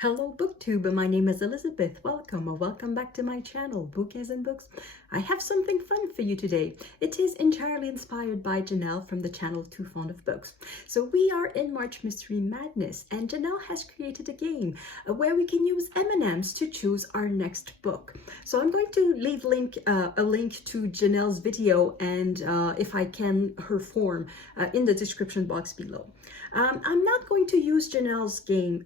Hello BookTube, my name is Elizabeth. Welcome back to my channel, Bouquets and Books. I have something fun for you today. It is entirely inspired by Janelle from the channel Too Fond of Books. So we are in March Mystery Madness and Janelle has created a game where we can use M&Ms to choose our next book. So I'm going to leave a link to Janelle's video and if I can, her form in the description box below. I'm not going to use Janelle's game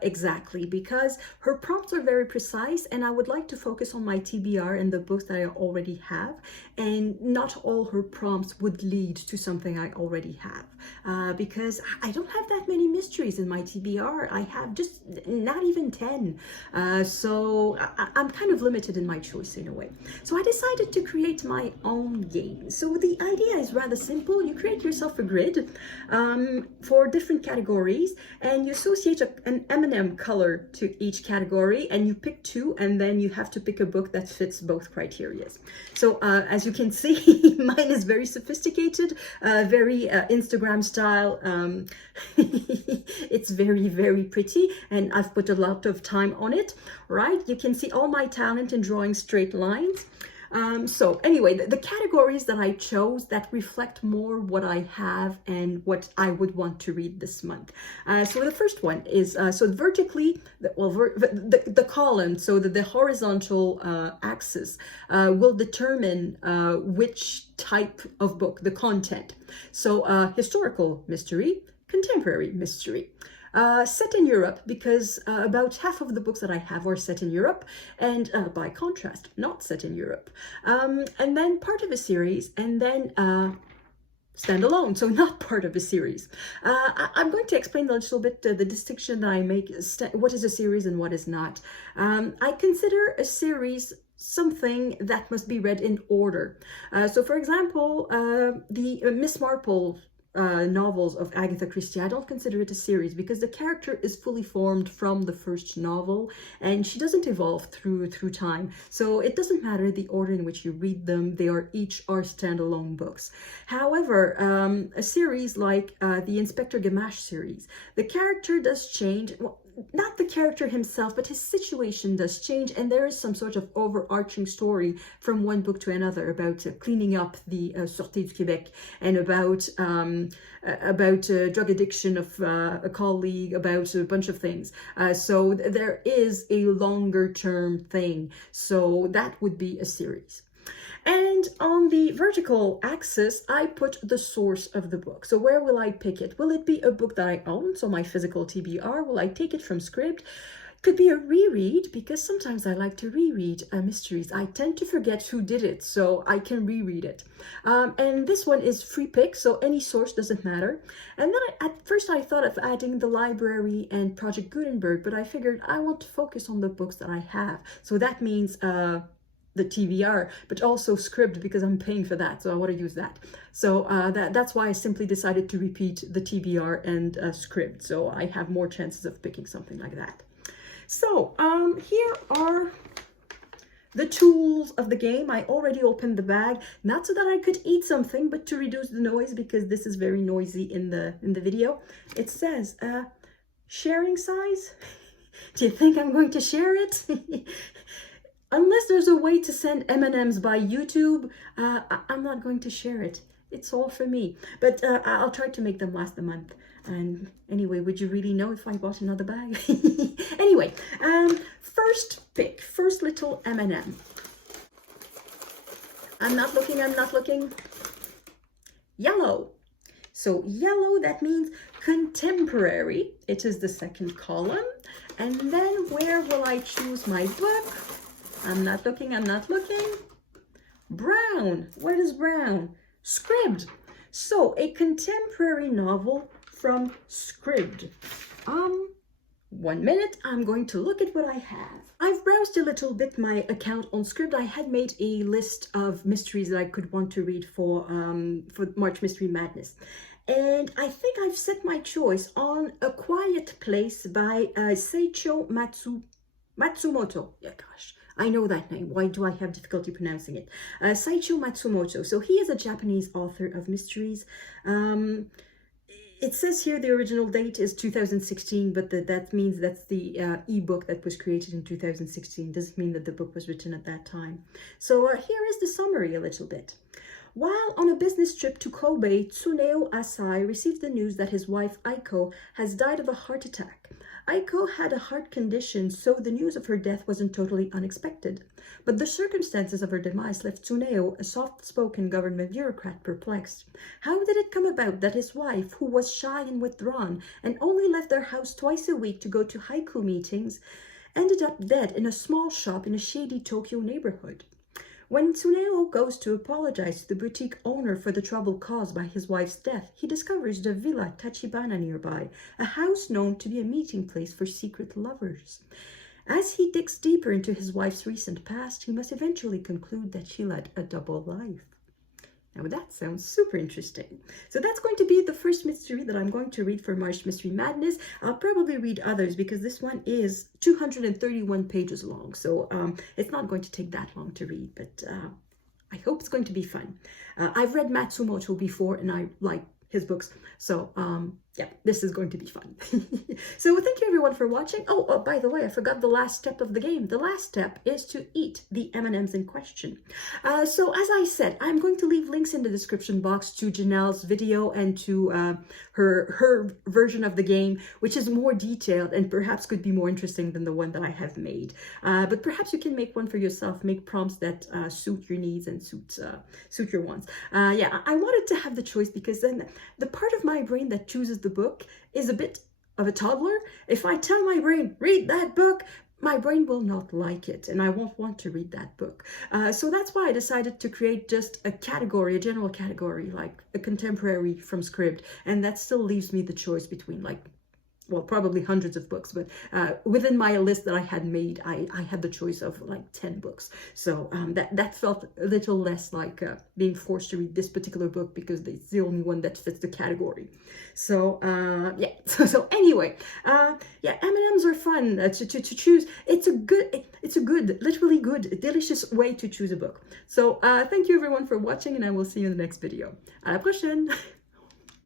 exactly because her prompts are very precise and I would like to focus on my TBR and the books that I already have, and not all her prompts would lead to something I already have because I don't have that many mysteries in my TBR. I have just not even 10. So I'm kind of limited in my choice in a way. So I decided to create my own game. So the idea is rather simple. You create yourself a grid for different categories and you associate an M&M color to each category and you pick two, and then you have to pick a book that fits both criteria. So as you can see, mine is very sophisticated, very Instagram style. It's very pretty and I've put a lot of time on it, right? You can see all my talent in drawing straight lines. So anyway, the categories that I chose that reflect more what I have and what I would want to read this month. So the first one is, so vertically, the column, so the horizontal axis will determine which type of book, the content. So historical mystery, contemporary mystery. Set in Europe, because about half of the books that I have are set in Europe, and by contrast, not set in Europe. And then part of a series, and then standalone, so not part of a series. I'm going to explain a little bit the distinction that I make, what is a series and what is not. I consider a series something that must be read in order. So for example, the Miss Marple novels of Agatha Christie, I don't consider it a series because the character is fully formed from the first novel and she doesn't evolve through time. So it doesn't matter the order in which you read them, they are each standalone books. However, a series like the Inspector Gamache series, the character does change. Well, not the character himself, but his situation does change, and there is some sort of overarching story from one book to another about cleaning up the Sûreté du Québec, and about drug addiction of a colleague, about a bunch of things. So there is a longer term thing. So that would be a series. And on the vertical axis, I put the source of the book. So where will I pick it? Will it be a book that I own, so my physical TBR? Will I take it from Scribd? Could be a reread, because sometimes I like to reread mysteries. I tend to forget who did it, so I can reread it. And this one is free pick, so any source doesn't matter. And then at first I thought of adding the library and Project Gutenberg, but I figured I want to focus on the books that I have. So that means the TBR, but also Scribd, because I'm paying for that, so I want to use that. So that's why I simply decided to repeat the TBR and Scribd, so I have more chances of picking something like that. So here are the tools of the game. I already opened the bag, not so that I could eat something, but to reduce the noise, because this is very noisy in the video. It says sharing size. Do you think I'm going to share it? Unless there's a way to send M&Ms by YouTube, I'm not going to share it. It's all for me. But I'll try to make them last a month. And anyway, would you really know if I bought another bag? Anyway, first pick, first little M&M. I'm not looking. Yellow. So yellow, that means contemporary. It is the second column. And then where will I choose my book? I'm not looking. Brown. What is brown? Scribd. So a contemporary novel from Scribd. 1 minute, I'm going to look at what I have. I've browsed a little bit my account on Scribd. I had made a list of mysteries that I could want to read for March Mystery Madness. And I think I've set my choice on A Quiet Place by Seicho Matsumoto. Yeah, gosh. I know that name. Why do I have difficulty pronouncing it? Seicho Matsumoto. So he is a Japanese author of mysteries. It says here the original date is 2016, but that means that's the ebook that was created in 2016. Doesn't mean that the book was written at that time. So here is the summary a little bit. While on a business trip to Kobe, Tsuneo Asai received the news that his wife Aiko has died of a heart attack. Aiko had a heart condition, so the news of her death wasn't totally unexpected. But the circumstances of her demise left Tsuneo, a soft-spoken government bureaucrat, perplexed. How did it come about that his wife, who was shy and withdrawn and only left their house twice a week to go to haiku meetings, ended up dead in a small shop in a shady Tokyo neighborhood? When Tsuneo goes to apologize to the boutique owner for the trouble caused by his wife's death, he discovers the Villa Tachibana nearby, a house known to be a meeting place for secret lovers. As he digs deeper into his wife's recent past, he must eventually conclude that she led a double life. Now that sounds super interesting. So that's going to be the first mystery that I'm going to read for March Mystery Madness. I'll probably read others because this one is 231 pages long. So it's not going to take that long to read, but I hope it's going to be fun. I've read Matsumoto before and I like his books. So yeah, this is going to be fun. So thank you everyone for watching. Oh, by the way, I forgot the last step of the game. The last step is to eat the M&Ms in question. So as I said, I'm going to leave links in the description box to Jannelle's video and to her version of the game, which is more detailed and perhaps could be more interesting than the one that I have made. But perhaps you can make one for yourself, make prompts that suit your needs and suit your wants. Yeah, I wanted to have the choice because then the part of my brain that chooses the book is a bit of a toddler. If I tell my brain, read that book, my brain will not like it and I won't want to read that book. So that's why I decided to create just a category, a general category, like a contemporary from script. And that still leaves me the choice between well, probably hundreds of books, but within my list that I had made, I had the choice of like 10 books. So that felt a little less like being forced to read this particular book because it's the only one that fits the category. So yeah, so anyway, yeah, M&Ms are fun to choose. It's a good, literally good, delicious way to choose a book. So thank you everyone for watching and I will see you in the next video. À la prochaine!